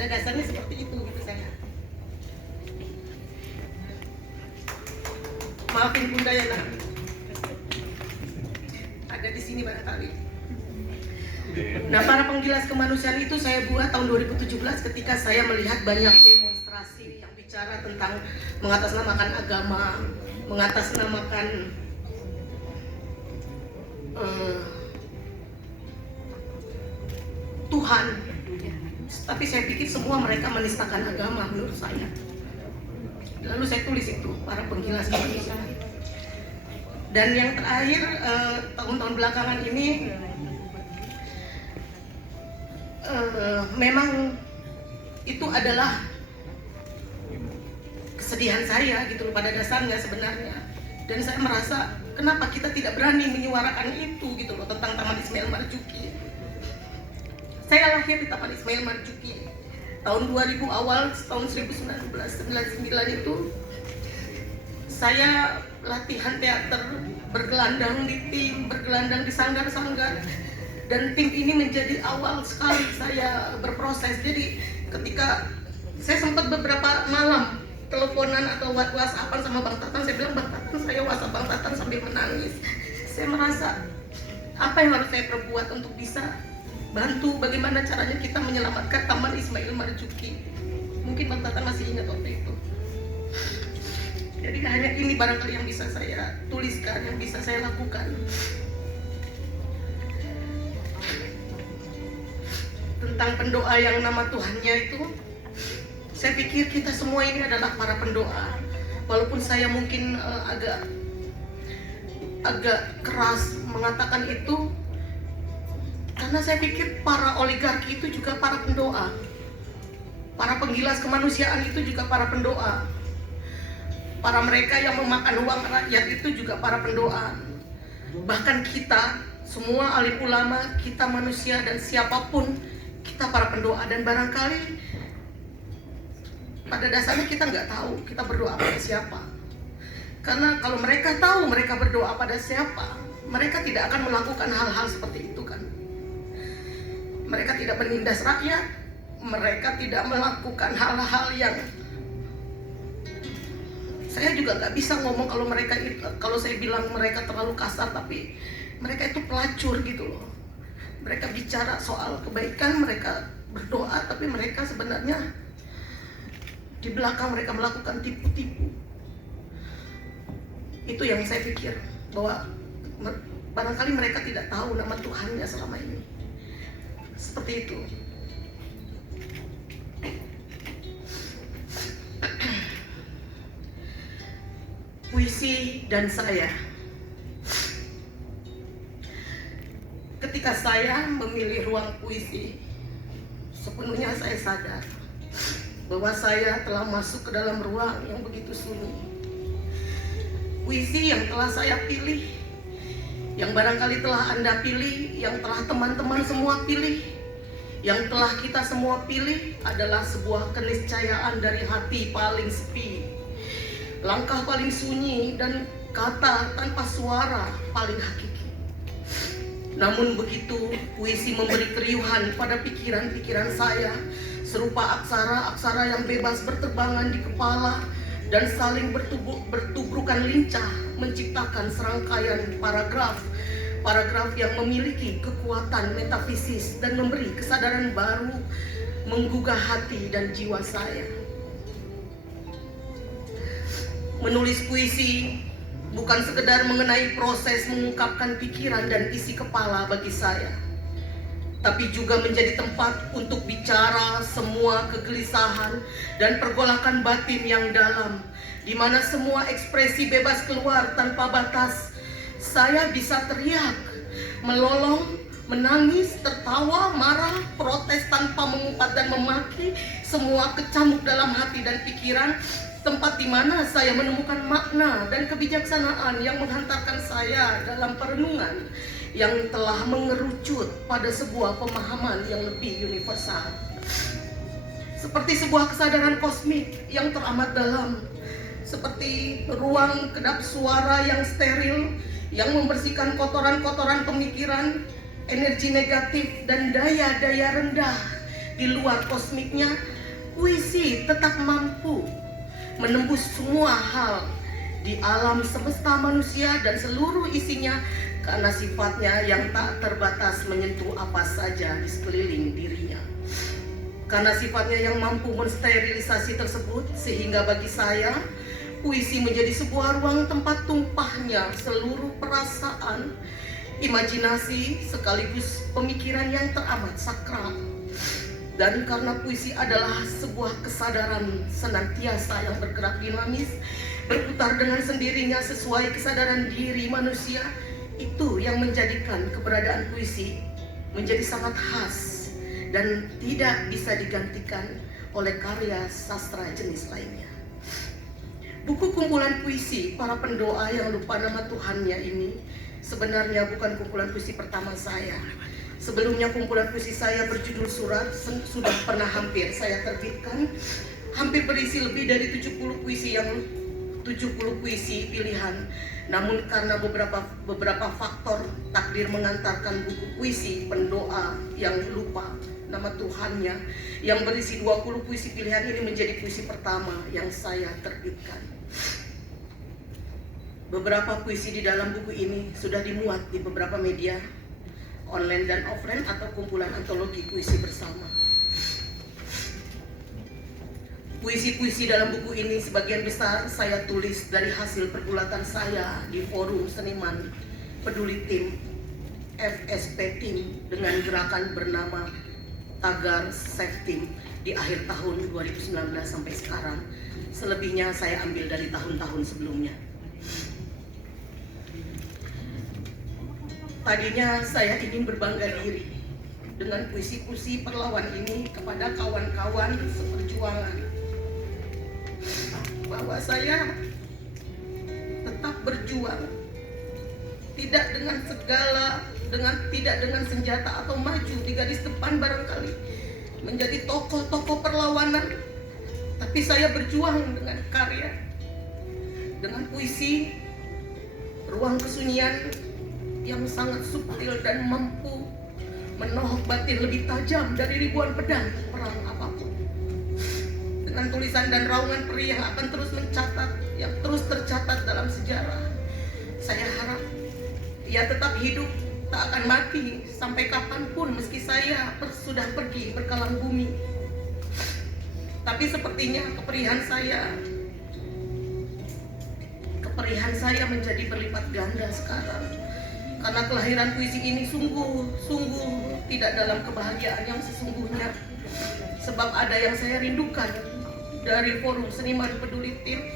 Pada dasarnya seperti itu gitu saya. Maafin Bunda ya nak. Ada di sini barangkali. Nah, para penggilas kemanusiaan itu saya buat tahun 2017 ketika saya melihat banyak demonstrasi yang bicara tentang mengatasnamakan agama, mengatasnamakan Tuhan. Tapi saya pikir semua mereka menistakan agama menurut saya. Lalu saya tulis itu, para penggilas kemanusiaan. Dan yang terakhir, tahun-tahun belakangan ini memang itu adalah kesedihan saya gitu loh pada dasarnya sebenarnya. Dan saya merasa kenapa kita tidak berani menyuarakan itu gitu loh tentang Taman Ismail Marzuki. Saya lahir di Taman Ismail Marzuki tahun 2000 awal, tahun 1999 itu saya latihan teater, bergelandang di tim, bergelandang di sanggar-sanggar. Dan tim ini menjadi awal sekali saya berproses. Jadi ketika saya sempat beberapa malam teleponan atau whatsappan sama Bang Tatan, saya bilang, Bang Tatan, saya whatsapp Bang Tatan sambil menangis. Saya merasa apa yang harus saya perbuat untuk bisa bantu bagaimana caranya kita menyelamatkan Taman Ismail Marzuki. Mungkin Bang Tatan masih ingat waktu itu. Jadi hanya ini barangkali yang bisa saya tuliskan, yang bisa saya lakukan. Tentang pendoa yang nama Tuhannya itu, saya pikir kita semua ini adalah para pendoa. Walaupun saya mungkin agak keras mengatakan itu, karena saya pikir para oligarki itu juga para pendoa. Para penggilas kemanusiaan itu juga para pendoa. Para mereka yang memakan uang rakyat itu juga para pendoa. Bahkan kita, semua alim ulama, kita manusia dan siapapun, kita para pendoa. Dan barangkali pada dasarnya kita nggak tahu kita berdoa pada siapa. Karena kalau mereka tahu mereka berdoa pada siapa, mereka tidak akan melakukan hal-hal seperti itu kan. Mereka tidak menindas rakyat, mereka tidak melakukan hal-hal yang saya juga nggak bisa ngomong kalau mereka itu, kalau saya bilang mereka terlalu kasar, tapi mereka itu pelacur gitu loh. Mereka bicara soal kebaikan, mereka berdoa, tapi mereka sebenarnya di belakang mereka melakukan tipu-tipu. Itu yang saya pikir, bahwa barangkali mereka tidak tahu nama Tuhannya selama ini. Seperti itu. Puisi dan saya. Ketika saya memilih ruang puisi, sepenuhnya saya sadar bahwa saya telah masuk ke dalam ruang yang begitu sunyi. Puisi yang telah saya pilih, yang barangkali telah Anda pilih, yang telah teman-teman semua pilih, yang telah kita semua pilih adalah sebuah keniscayaan dari hati paling sepi, langkah paling sunyi, dan kata tanpa suara paling hakiki. Namun begitu, puisi memberi keriuhan pada pikiran-pikiran saya, serupa aksara-aksara yang bebas berterbangan di kepala dan saling bertubrukan lincah, menciptakan serangkaian paragraf yang memiliki kekuatan metafisis dan memberi kesadaran baru, menggugah hati dan jiwa saya. Menulis puisi bukan sekedar mengenai proses mengungkapkan pikiran dan isi kepala bagi saya, tapi juga menjadi tempat untuk bicara semua kegelisahan dan pergolakan batin yang dalam, di mana semua ekspresi bebas keluar tanpa batas. Saya bisa teriak, melolong, menangis, tertawa, marah, protes tanpa mengumpat dan memaki, semua kecamuk dalam hati dan pikiran. Tempat di mana saya menemukan makna dan kebijaksanaan yang menghantarkan saya dalam perenungan yang telah mengerucut pada sebuah pemahaman yang lebih universal. Seperti sebuah kesadaran kosmik yang teramat dalam, seperti ruang kedap suara yang steril yang membersihkan kotoran-kotoran pemikiran, energi negatif dan daya-daya rendah di luar kosmiknya, puisi tetap mampu menembus semua hal di alam semesta manusia dan seluruh isinya, karena sifatnya yang tak terbatas menyentuh apa saja di sekeliling dirinya. Karena sifatnya yang mampu mensterilisasi tersebut, sehingga bagi saya puisi menjadi sebuah ruang tempat tumpahnya seluruh perasaan, imajinasi, sekaligus pemikiran yang teramat sakral. Dan karena puisi adalah sebuah kesadaran senantiasa yang bergerak dinamis, berputar dengan sendirinya sesuai kesadaran diri manusia, itu yang menjadikan keberadaan puisi menjadi sangat khas dan tidak bisa digantikan oleh karya sastra jenis lainnya. Buku kumpulan puisi para pendoa yang lupa nama Tuhannya ini sebenarnya bukan kumpulan puisi pertama saya. Sebelumnya kumpulan puisi saya berjudul Surat sudah pernah hampir saya terbitkan, hampir berisi lebih dari 70 puisi pilihan. Namun karena beberapa faktor takdir mengantarkan buku puisi pendoa yang lupa nama Tuhannya yang berisi 20 puisi pilihan ini menjadi puisi pertama yang saya terbitkan. Beberapa puisi di dalam buku ini sudah dimuat di beberapa media online dan offline atau kumpulan antologi puisi bersama. Puisi-puisi dalam buku ini sebagian besar saya tulis dari hasil pergulatan saya di forum seniman peduli tim FSP Team dengan gerakan bernama Tagar Save Team di akhir tahun 2019 sampai sekarang. Selebihnya saya ambil dari tahun-tahun sebelumnya. Tadinya saya ingin berbangga diri dengan puisi-puisi perlawan ini kepada kawan-kawan seperjuangan, bahwa saya tetap berjuang, tidak dengan senjata atau maju di garis depan barangkali menjadi tokoh-tokoh perlawanan, tapi saya berjuang dengan karya, dengan puisi, ruang kesunyian yang sangat subtil dan mampu menohok batin lebih tajam dari ribuan pedang perang apapun. Dengan tulisan dan raungan perih yang akan terus mencatat, yang terus tercatat dalam sejarah, saya harap ia tetap hidup, tak akan mati sampai kapanpun meski saya sudah pergi berkalang bumi. Tapi sepertinya keperihan saya menjadi berlipat ganda sekarang, karena kelahiran puisi ini sungguh tidak dalam kebahagiaan yang sesungguhnya. Sebab ada yang saya rindukan dari forum seniman peduli tim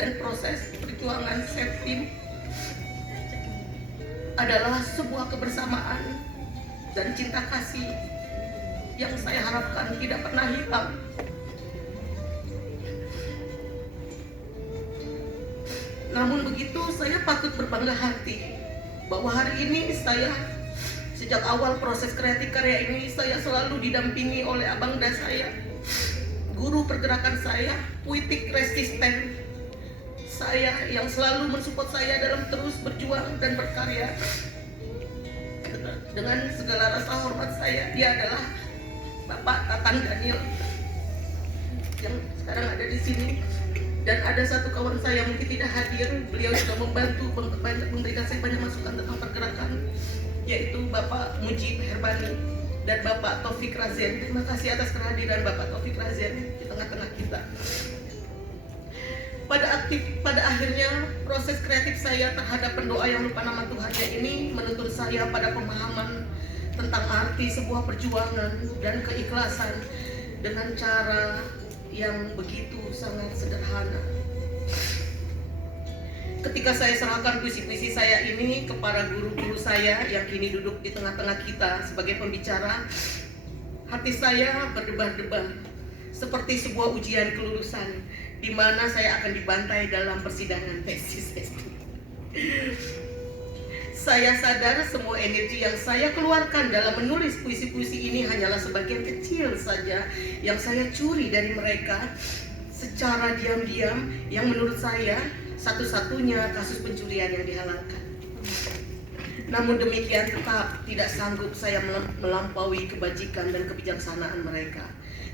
dan proses perjuangan Save Team adalah sebuah kebersamaan dan cinta kasih yang saya harapkan tidak pernah hilang. Namun begitu, saya patut berbangga hati bahwa hari ini saya, sejak awal proses kreatif karya ini, saya selalu didampingi oleh abangda saya, guru pergerakan saya, puitik resisten saya yang selalu mensupport saya dalam terus berjuang dan berkarya. Dengan segala rasa hormat saya, dia adalah Bapak Tatang Daniel yang sekarang ada di sini. Dan ada satu kawan saya mungkin tidak hadir, beliau juga membantu memberikan saya banyak masukan tentang pergerakan, yaitu Bapak Mujib Herbani dan Bapak Taufik Razian. Terima kasih atas kehadiran Bapak Taufik Razian di tengah-tengah kita. Pada akhirnya proses kreatif saya terhadap pendoa yang lupa nama Tuhannya ini menuntun saya pada pemahaman tentang arti sebuah perjuangan dan keikhlasan dengan cara yang begitu sangat sederhana. Ketika saya serahkan puisi-puisi saya ini kepada guru-guru saya yang kini duduk di tengah-tengah kita sebagai pembicara, hati saya berdebar-debar seperti sebuah ujian kelulusan di mana saya akan dibantai dalam persidangan tesis S2. Saya sadar semua energi yang saya keluarkan dalam menulis puisi-puisi ini hanyalah sebagian kecil saja yang saya curi dari mereka secara diam-diam, yang menurut saya satu-satunya kasus pencurian yang dihalalkan. Namun demikian tetap tidak sanggup saya melampaui kebajikan dan kebijaksanaan mereka.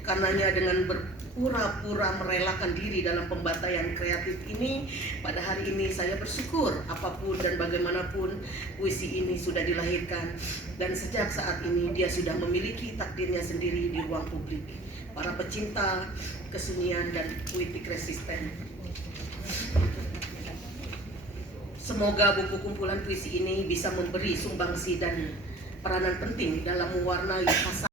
Karenanya dengan berpura-pura merelakan diri dalam pembantaian kreatif ini, pada hari ini saya bersyukur apapun dan bagaimanapun puisi ini sudah dilahirkan, dan sejak saat ini dia sudah memiliki takdirnya sendiri di ruang publik. Para pecinta kesenian dan puitik resisten, semoga buku kumpulan puisi ini bisa memberi sumbangsi dan peranan penting dalam mewarnai